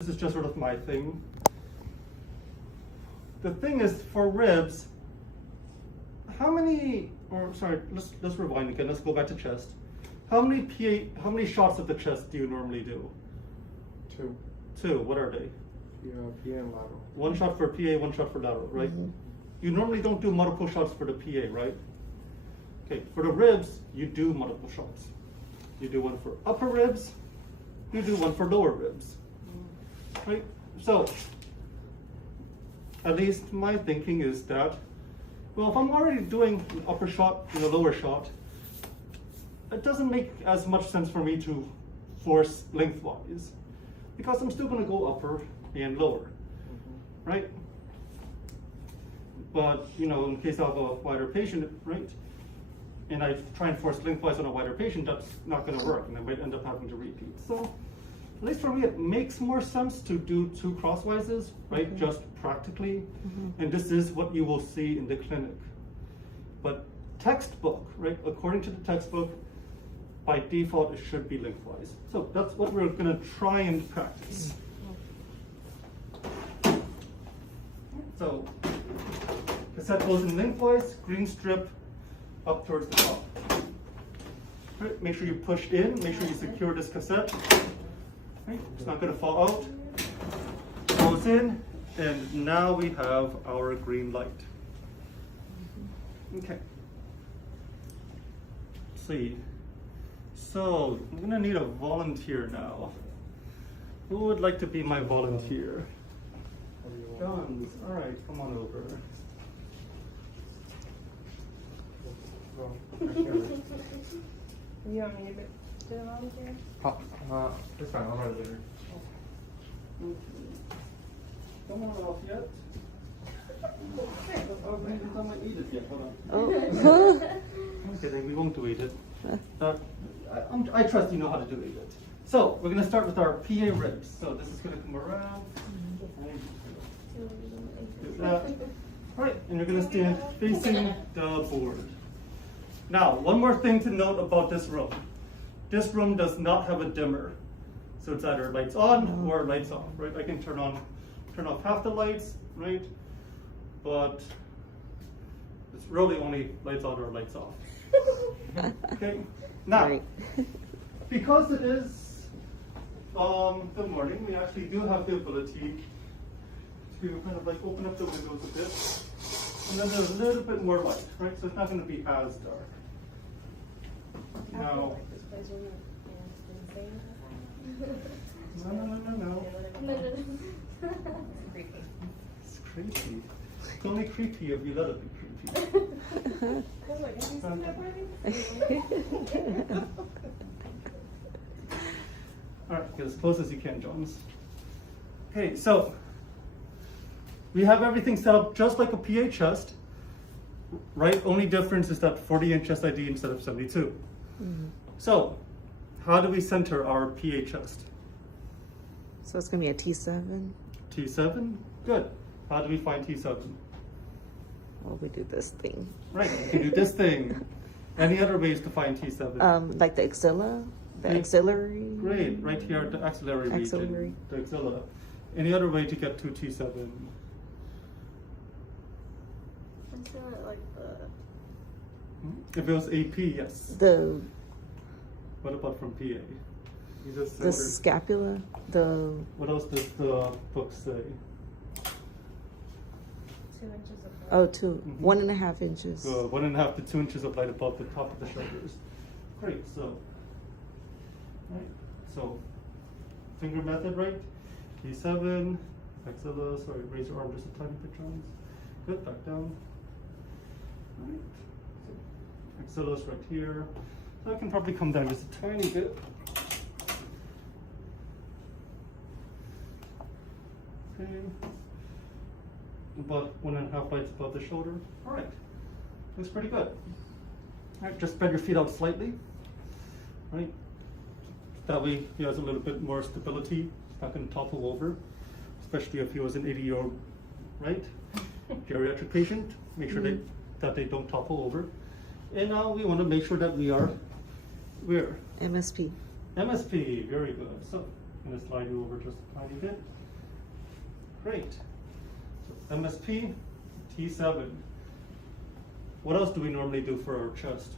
This is just sort of my thing. The thing is, for ribs, how many, or sorry, let's rewind again, let's go back to chest. How many shots of the chest do you normally do? Two. Two, what are they? PA and lateral. One shot for PA, one shot for lateral, right? Mm-hmm. You normally don't do multiple shots for the PA, right? Okay, for the ribs, you do multiple shots. You do one for upper ribs, you do one for lower ribs, right? So, at least my thinking is that, well, if I'm already doing an upper shot and a lower shot, it doesn't make as much sense for me to force lengthwise, because I'm still going to go upper and lower, right? But, you know, in case I have a wider patient, right, and I try and force lengthwise on a wider patient, that's not going to work, and I might end up having to repeat. So, at least for me, it makes more sense to do two crosswises, right, just practically, and this is what you will see in the clinic. But textbook, right, according to the textbook, by default, it should be lengthwise. So that's what we're going to try and practice. So, cassette goes in lengthwise, green strip up towards the top. Right, make sure you push in, make sure you secure this cassette. Right, it's not going to fall out. Goes in, and now we have our green light. Okay. Let's see. So, I'm going to need a volunteer now. Who would like to be my volunteer? Guns. All right, come on over. You want me to do it all here? It's fine, I'll write it later. Come on off yet. Oh, maybe I might eat it yet. Hold on. Oh. Okay, then we won't do eat it. I trust you know how to do it. So we're going to start with our PA ribs. So this is going to come around. Do that. All right, and you're going to stand facing the board. Now, one more thing to note about this room. This room does not have a dimmer. So it's either lights on or lights off, right? I can turn off half the lights, right? But it's really only lights on or lights off. Okay. Now, Right. because it is the morning, we actually do have the ability to kind of like open up the windows a bit, and then there's a little bit more light, right? So it's not going to be as dark. Now, no. It's creepy. It's only creepy if you let it be creepy. All right, get as close as you can, Jones. Okay, so we have everything set up just like a PA chest, right? Only difference is that 40-inch SID instead of 72. So, how do we center our PA chest? So it's gonna be a T7. T7? Good. How do we find T7? Well, we do this thing. Right, you can do this thing. Any other ways to find T7? Like the axilla, the Yeah. axillary. Great, right here at the axillary Axillary. region, the axilla. Any other way to get to T7? If it was AP, yes. The What about from PA? You just the said- scapula. The What else does the book say? 2 inches of oh, two, Mhm. 1.5 inches. 1.5 to 2 inches of light above the top of the shoulders. Great, so, right, so, finger method, right? T7, axilla, sorry, raise your arm just a tiny bit, Jones. Good, back down. Right, so, axilla's right here. So I can probably come down just a tiny bit. Okay. About 1.5 lights above the shoulder. All right, looks pretty good. All right, just spread your feet out slightly, right? That way he has a little bit more stability. It's not going to topple over, especially if he was an 80-year-old, right? Geriatric patient. Make sure that they don't topple over. And now we want to make sure that we are where? MSP. MSP, very good. So I'm going to slide you over just a tiny bit. Great. So MSP, T7. What else do we normally do for our chest?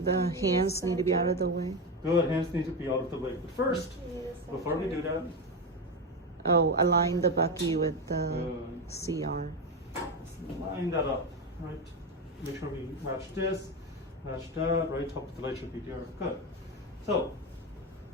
The hands need to be out of the way. Good, hands need to be out of the way. But first, before we do that, Oh, align the Bucky with the CR. line that up, right? Make sure we match this, match that, right? Top of the light should be there. Good. So,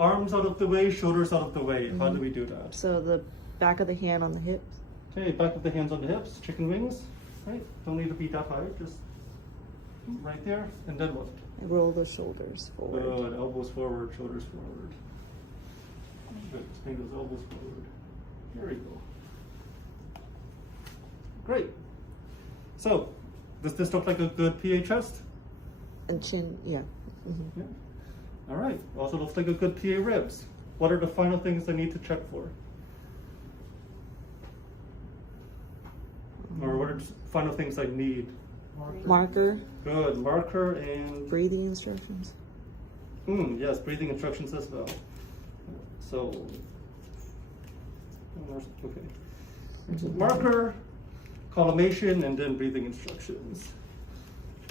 arms out of the way, shoulders out of the way. How do we do that? So the back of the hand on the hips. Okay, back of the hands on the hips, chicken wings, right? Don't need to be that high, just right there. And then what? Roll the shoulders forward. Good, elbows forward, shoulders forward. Good, bring those elbows forward. There we go. Great. So, does this look like a good PA chest? And chin, yeah. Yeah. All right. Also looks like a good PA ribs. What are the final things I need to check for? Or what are the final things I need? Marker, Good. Marker and breathing instructions. yes, breathing instructions as well. So, okay. So marker, collimation, and then breathing instructions.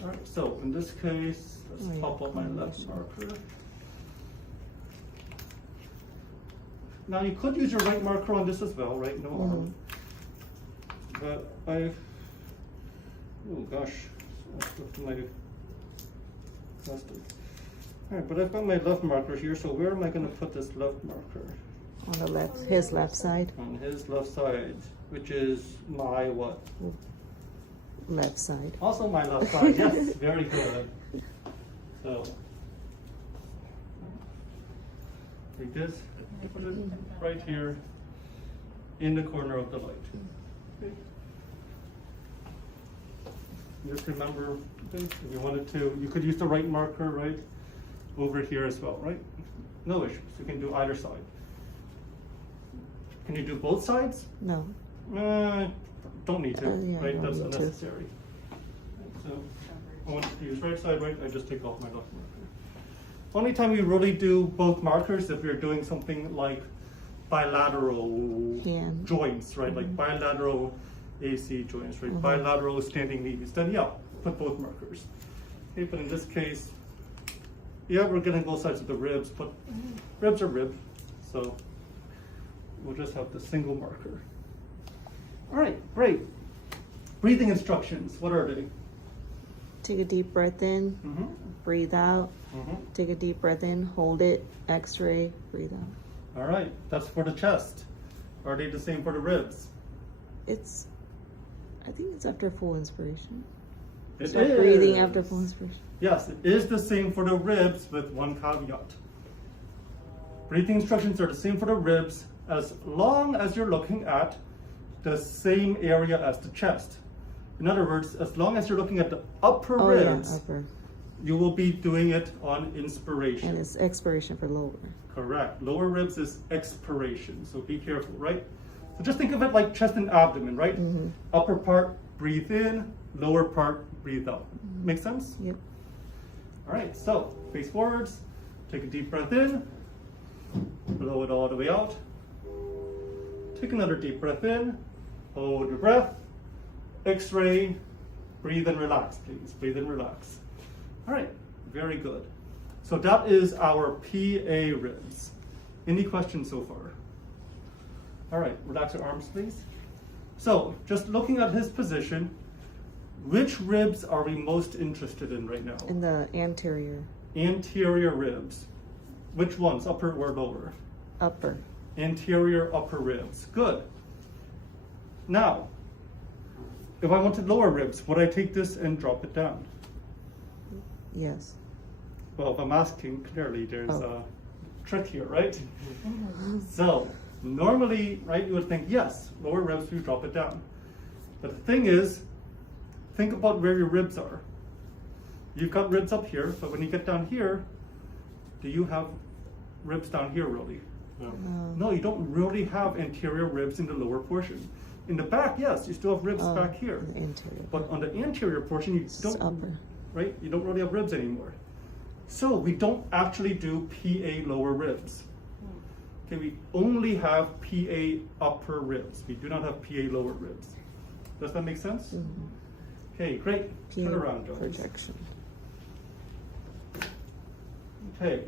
All right. So in this case, let's pop up my left marker. Now you could use your right marker on this as well, right? No harm. But oh gosh, that's looking like a plastic. All right, but I've got my left marker here, so where am I going to put this left marker? On the left, his left side. On his left side, which is my what? Left side. Also my left side, yes, very good. So, like this, put it right here in the corner of the light. Okay. Just remember, if you wanted to, you could use the right marker right over here as well, right? No issues, you can do either side. Can you do both sides? No. Don't need to, Yeah, right? don't That's need to. unnecessary. So, I want to use right side, right? I just take off my left marker. Only time we really do both markers if we're doing something like bilateral Hand. joints, right? Like bilateral AC joints, right? Bilateral standing knees. Then yeah, put both markers. Okay, but in this case, yeah, we're getting both sides of the ribs, but ribs are rib, so we'll just have the single marker. All right, great. Breathing instructions, what are they? Take a deep breath in, breathe out. Take a deep breath in, hold it, x-ray, breathe out. All right, that's for the chest. Are they the same for the ribs? I think it's after full inspiration. It Start breathing after full inspiration. Yes, it is the same for the ribs with one caveat. Breathing instructions are the same for the ribs as long as you're looking at the same area as the chest. In other words, as long as you're looking at the upper ribs, upper. you will be doing it on inspiration. And it's expiration for lower. Correct. Lower ribs is expiration, so be careful, right? So just think of it like chest and abdomen, right? Upper part, breathe in, lower part, breathe out. Make sense? Yep. All right, so face forwards, take a deep breath in, blow it all the way out. Take another deep breath in, hold your breath, x-ray, breathe and relax, please. Breathe and relax. All right, very good. So that is our PA ribs. Any questions so far? All right, relax your arms, please. So just looking at his position, which ribs are we most interested in right now? In the anterior. Anterior ribs. Which ones, upper or lower? Upper. Anterior upper ribs. Good. Now, if I wanted lower ribs, would I take this and drop it down? Yes. Well, if I'm asking, clearly there's a trick here, right? So, normally, right, you would think, yes, lower ribs, you drop it down. But the thing is, think about where your ribs are. You've got ribs up here, but when you get down here, do you have ribs down here really? No. No, you don't really have anterior ribs in the lower portion. In the back, yes, you still have ribs back here. The anterior. But on the anterior portion, you It's don't, upper. right? You don't really have ribs anymore. So we don't actually do PA lower ribs. Okay, we only have PA upper ribs. We do not have PA lower ribs. Does that make sense? Okay, great. Turn around, Jones. Projection. Okay,